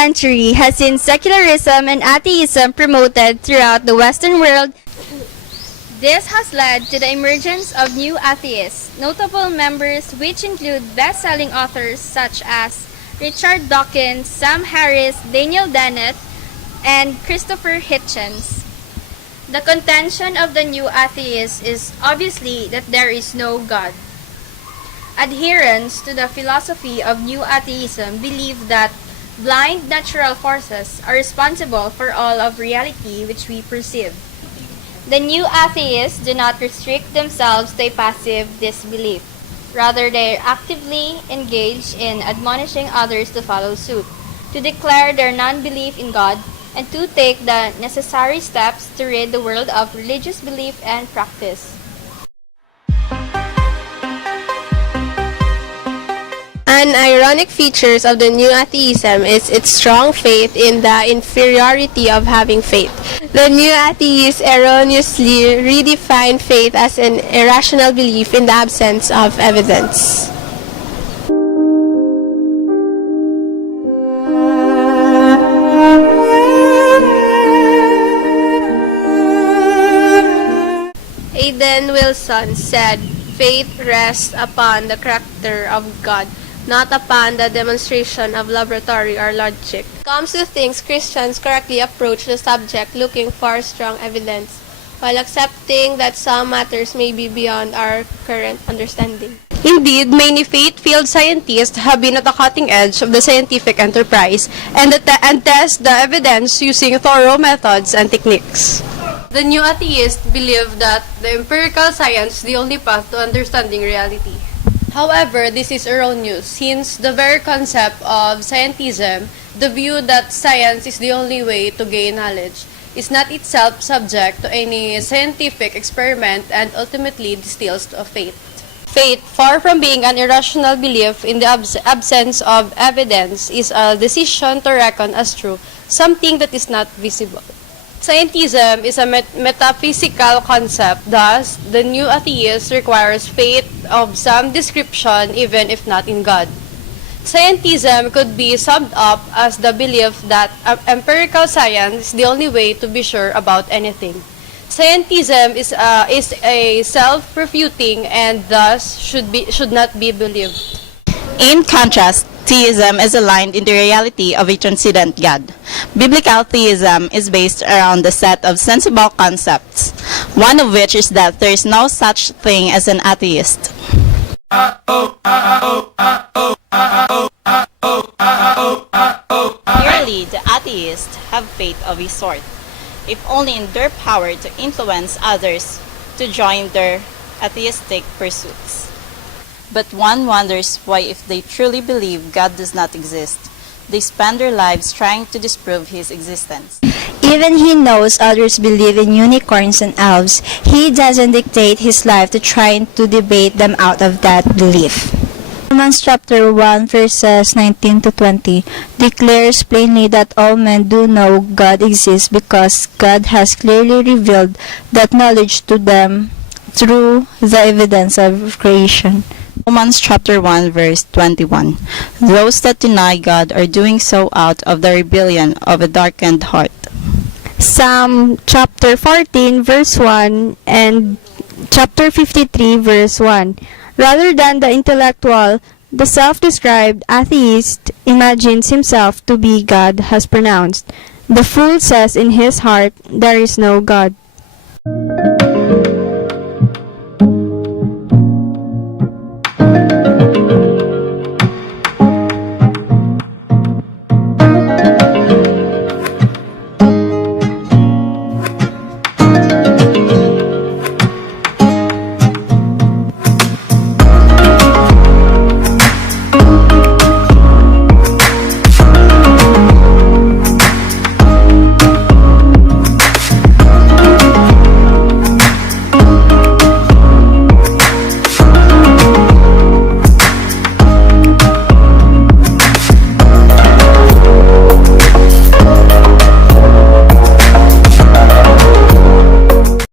century has seen secularism and atheism promoted throughout the Western world. This has led to the emergence of new atheists, notable members which include best-selling authors such as Richard Dawkins, Sam Harris, Daniel Dennett, and Christopher Hitchens. The contention of the new atheists is obviously that there is no God. Adherents to the philosophy of new atheism believe that blind natural forces are responsible for all of reality which we perceive. The new atheists do not restrict themselves to a passive disbelief. Rather, they are actively engaged in admonishing others to follow suit, to declare their non-belief in God, and to take the necessary steps to rid the world of religious belief and practice. An ironic feature of the new atheism is its strong faith in the inferiority of having faith. The new atheists erroneously redefine faith as an irrational belief in the absence of evidence. Aidan Wilson said, "Faith rests upon the character of God, not upon the demonstration of laboratory or logic." Comes to things, Christians correctly approach the subject looking for strong evidence, while accepting that some matters may be beyond our current understanding. Indeed, many faith-filled scientists have been at the cutting edge of the scientific enterprise and test the evidence using thorough methods and techniques. The new atheists believe that the empirical science is the only path to understanding reality. However, this is erroneous since the very concept of scientism, the view that science is the only way to gain knowledge, is not itself subject to any scientific experiment and ultimately distills to a faith. Faith, far from being an irrational belief in the absence of evidence, is a decision to reckon as true something that is not visible. Scientism is a metaphysical concept, thus, the new atheist requires faith of some description even if not in God. Scientism could be summed up as the belief that empirical science is the only way to be sure about anything. Scientism is a self-refuting and thus should not be believed. In contrast, theism is aligned in the reality of a transcendent God. Biblical theism is based around a set of sensible concepts, one of which is that there is no such thing as an atheist. Clearly, the atheists have faith of a sort, if only in their power to influence others to join their atheistic pursuits. But one wonders why, if they truly believe God does not exist, they spend their lives trying to disprove His existence. Even he knows others believe in unicorns and elves, he doesn't dictate his life to try to debate them out of that belief. Romans chapter 1 verses 19 to 20 declares plainly that all men do know God exists because God has clearly revealed that knowledge to them through the evidence of creation. Romans chapter 1 verse 21. Those that deny God are doing so out of the rebellion of a darkened heart. Psalm chapter 14 verse 1 and chapter 53 verse 1. Rather than the intellectual, the self-described atheist imagines himself to be God has pronounced. The fool says in his heart, "There is no God."